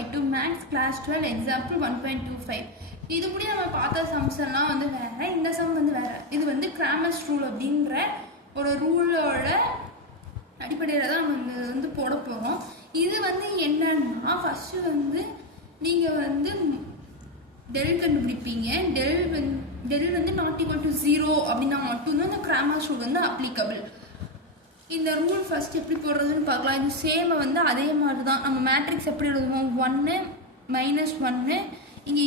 y2 max class 12 example 1.25. இது முடி நம்ம பார்த்த சம்ஸ் எல்லாம் வந்து வேற, இந்த சம் வந்து வேற. இது வந்து கிராமர்ஸ் ரூல் அப்படின்ற ஒரு ரூலோட அடிப்படையில் தான் நம்ம வந்து போட போகிறோம். இது வந்து என்னன்னா ஃபர்ஸ்ட் வந்து நீங்கள் வந்து டெல் கண்டுபிடிப்பீங்க. டெல் வந்து நாட் ஈக்குவல் டு 0 அப்படின்னா மட்டும்தான் இந்த கிராமர்ஸ் ரூல் வந்து அப்ளிகபிள். இந்த ரூல் ஃபர்ஸ்ட் எப்படி போடுறதுன்னு பார்க்கலாம். இது சேமை வந்து அதே மாதிரி தான். நம்ம மேட்ரிக்ஸ் எப்படி எழுதுவோம், 1 -1. இங்கே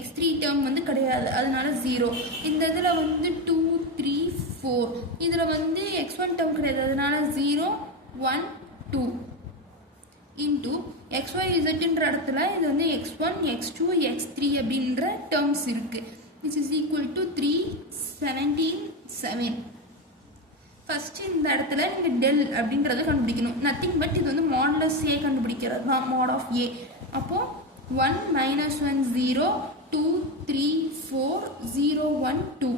x3 டேர்ம் வந்து கிடையாது, அதனால 0. இந்த இதில் வந்து 2 3 4. இதில் வந்து x1 டேர்ம் கிடையாது, அதனால 0 1 2 இன்டூ xyzன்ற இடத்துல இது வந்து x1 x2 x3 அப்படின்ற டேர்ம்ஸ் இருக்கு. Which is equal to 3 17 7. First இந்த இடத்துல நீங்கள் டெல் அப்படின்றத கண்டுபிடிக்கணும். நத்திங் பட் இது வந்து மாடுலஸ் ஏ கண்டுபிடிக்கிறது தான், மாட் ஆஃப் ஏ. அப்போது 1 -1 0 2 3 4 0 1 2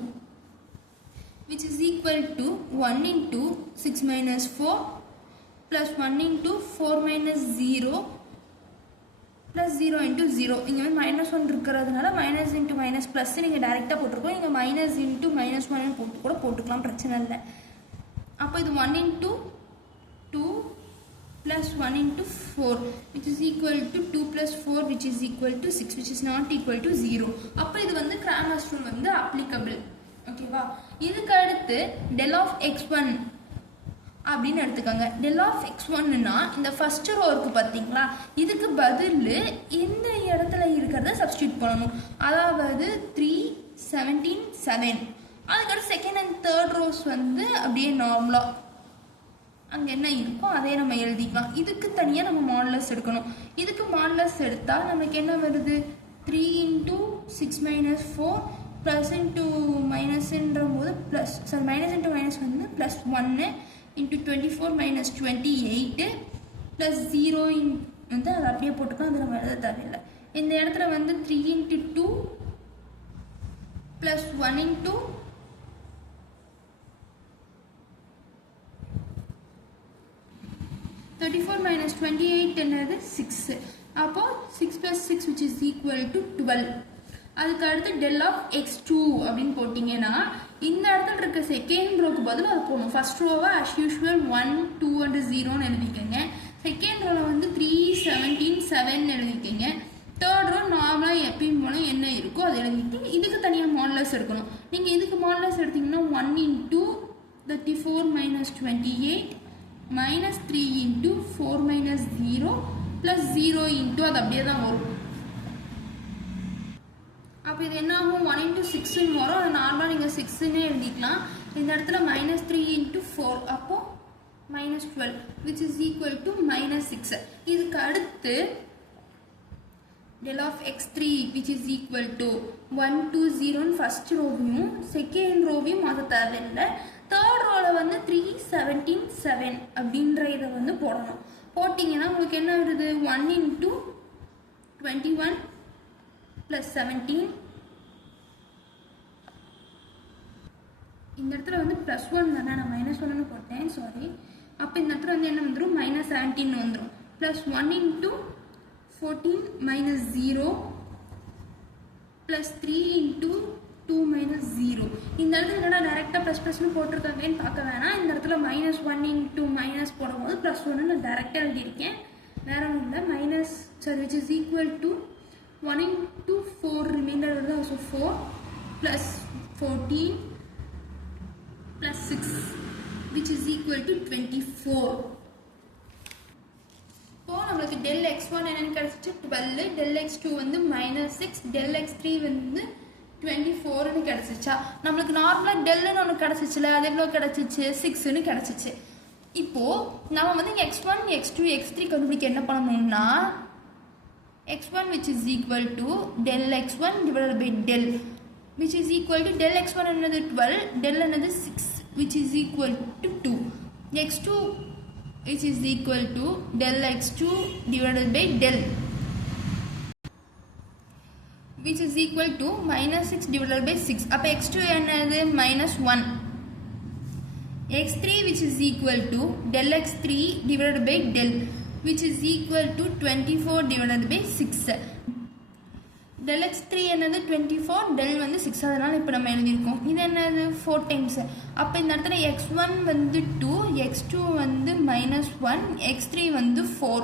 which is equal to 1 into 6 minus 4 plus 1 into 4 minus 0 plus 0 into 0. இங்கே வந்து -1 இருக்கிறதுனால மைனஸ் இன்ட்டு மைனஸ் ப்ளஸ் நீங்கள் டேரெக்டாக போட்டிருக்கோம். இங்கே மைனஸ் இன்ட்டு -1 போட்டு கூட போட்டுக்கலாம், பிரச்சனை இல்லை. அப்போ இது 1 into 2 plus 1 into 4 which is equal to 2 plus 4 which is equal to 6 which is not equal to 0. அப்போ இது வந்து கிராமர்ஸ் ரூல் வந்து அப்ளிகபிள். ஓகேவா? இதுக்கு அடுத்து del of x1 அப்படின்னு எடுத்துக்கோங்க. del of x1னா இந்த ஃபர்ஸ்ட் ரோ இருக்கு பார்த்தீங்களா, இதுக்கு பதில் இந்த இடத்துல இருக்கிறத சப்ஸ்டியூட் பண்ணணும். அதாவது 3 17 7. அதுக்கடுத்து செகண்ட் அண்ட் தேர்ட் ரோஸ் வந்து அப்படியே நார்மலாக அங்கே என்ன இருக்கோ அதே நம்ம எழுதிக்கலாம். இதுக்கு தனியாக நம்ம மாடுலஸ் எடுக்கணும். இதுக்கு மாடுலஸ் எடுத்தால் நமக்கு என்ன வருது, 3 into 6 minus 4 ப்ளஸ் இன்ட்டு மைனஸ்ன்ற போது ப்ளஸ் மைனஸ் இன்ட்டு மைனஸ் வந்து +1 into 24 minus 28 ப்ளஸ் 0 வந்து அதை அப்படியே போட்டுக்கலாம், அது நம்ம எழுத தேவையில்லை. இந்த இடத்துல வந்து 3 into 2 ப்ளஸ் 1 into 34 minus 28 என்னது 6. அப்போ 6 plus 6 which is equal to 12. அதுக்கு அடுத்து del of x2 அப்படின்னு போட்டிங்கன்னா இந்த இடத்துல இருக்க செகண்ட் ரோக்கு பதில் அது போகணும். ஃபர்ஸ்ட் ரோவை as usual 1 2 and 0ன்னு எழுதிக்கோங்க. செகண்ட் ரோவில் வந்து 3 17 7 எழுதிக்கோங்க. தேர்ட் ரோ நார்மலாக எப்பயும் போல என்ன இருக்கோ அதை எழுதிட்டு இதுக்கு தனியாக மாடுலஸ் எடுக்கணும். நீங்கள் இதுக்கு மாடுலஸ் எடுத்தீங்கன்னா 1 into 34 minus 28 minus 3 into 4 minus 0 plus 0 into அது அப்படியே தான் வரும். அப்போ இது என்ன ஆகும், 1 into 6ன்னு வரும். அது நார்மலாக நீங்கள் 6ன்னு எழுதிக்கலாம். இந்த இடத்துல -3 into 4 அப்போ -12 which is equal to -6. இதுக்கு அடுத்து del of x3 which is equal to 1 2 0 first ரோவையும் second ரோவையும் மாற்ற தேவையில்லை. தேர்ட் ரோவில் வந்து 3 17 7 அப்படின்ற இதை வந்து போடணும். போட்டிங்கன்னா உங்களுக்கு என்ன வருது, 1 into 21 plus 17. இந்த இடத்துல வந்து +1 தானே, நான் -1ன்னு போட்டேன், சாரி. அப்போ இந்த இடத்துல வந்து என்ன வந்துடும், -17 வந்துடும். Plus 1 into 14 minus 0 plus 3 into 2 minus 0. இந்த இடத்துல என்னடா டேரெக்டாக ++ன்னு போட்டிருக்காங்கன்னு பார்க்க வேணாம். இந்த இடத்துல -1 into மைனஸ் போடும்போது +1 நான் டேரெக்டாக எழுதியிருக்கேன், வேற ஒன்றும் இல்லை. which is equal to 1 into 4 reminder வருது, so 4 plus 14 plus 6 which is equal to 24. இப்போ நம்மளுக்கு del x1 என்னன்னு கிடச்சிச்சு 12, del x2 வந்து -6, del x3 வந்து 24ன்னு கிடச்சிச்சா. நம்மளுக்கு நார்மலாக டெல்லுன்னு ஒன்று கிடச்சிச்சுல, அது எவ்வளோ கிடச்சிச்சு, 6ன்னு கிடச்சிச்சு. இப்போது நம்ம வந்து x1 x2 x3 கண்டுபிடிக்க என்ன பண்ணணும்னா x1 which is equal to del x1 divided by del which is equal to del x1 என்னது 12, del என்னது 6 which is equal to 2. x2 which is equal to del x2 divided by del which is equal to -6 divided by 6. அப்போ x2 என்னது -1. x3 which is equal to del x3 divided by del which is equal to 24 divided by 6. del x3 என்னது 24, del வந்து 6, அதனால் இப்போ நம்ம எழுதியிருக்கோம். இது என்னது 4 டைம்ஸ். அப்போ இந்த இடத்துல x1 வந்து 2, x2 வந்து -1, x3 வந்து 4.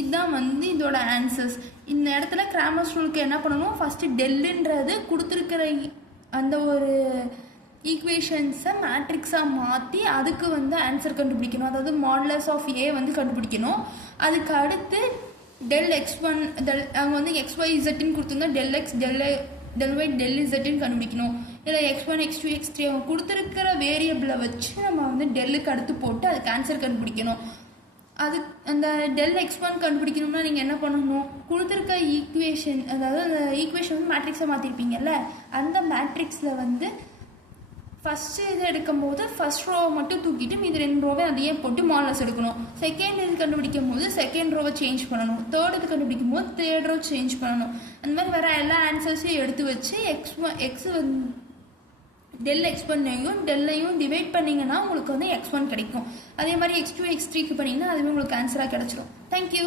இதுதான் வந்து இதோட ஆன்சர்ஸ். இந்த இடத்துல கிராமர்ஸ் ரூலுக்கு என்ன பண்ணணும், ஃபஸ்ட்டு டெல்லுன்றது கொடுத்துருக்கிற அந்த ஒரு ஈக்குவேஷன்ஸை மேட்ரிக்ஸாக மாற்றி அதுக்கு வந்து ஆன்சர் கண்டுபிடிக்கணும். அதாவது மாடுலஸ் ஆஃப் ஏ வந்து கண்டுபிடிக்கணும். அதுக்கு அடுத்து del x1 del அவங்க வந்து xy zன்னு கொடுத்துருந்தா del x del y del zன்னு கண்டுபிடிக்கணும். இல்லை x1 x2 x3 அவங்க கொடுத்துருக்கிற வேரியபிளை வச்சு நம்ம வந்து டெல்லுக்கு அடுத்து போட்டு அதுக்கு ஆன்சர் கண்டுபிடிக்கணும். அது அந்த del x1 கண்டுபிடிக்கணும்னா நீங்கள் என்ன பண்ணணும், கொடுத்துருக்க ஈக்குவேஷன், அதாவது அந்த ஈக்குவேஷன் வந்து மேட்ரிக்ஸை மாற்றிருப்பீங்கல்ல, அந்த மேட்ரிக்ஸில் வந்து ஃபஸ்ட்டு இது எடுக்கும் போது ஃபஸ்ட் ரோவை மட்டும் தூக்கிட்டு மீது 2 ரோவை அதையே போட்டு மாடலஸ் எடுக்கணும். செகண்ட் இது கண்டுபிடிக்கும் போது செகண்ட் ரோவை சேஞ்ச் பண்ணணும். தேர்ட் இது கண்டுபிடிக்கும் போது தேர்ட் ரோ சேஞ்ச் பண்ணணும். அந்த மாதிரி வர எல்லா ஆன்சர்ஸையும் எடுத்து வச்சு எக்ஸ் வந்து del x1ஐயும் டெல்லையும் டிவைட் பண்ணிங்கன்னா உங்களுக்கு வந்து x1 கிடைக்கும். அதே மாதிரி x2 x3க்கு பண்ணிங்கன்னா அதுவே உங்களுக்கு ஆன்சராக கிடச்சிரும். தேங்க்யூ.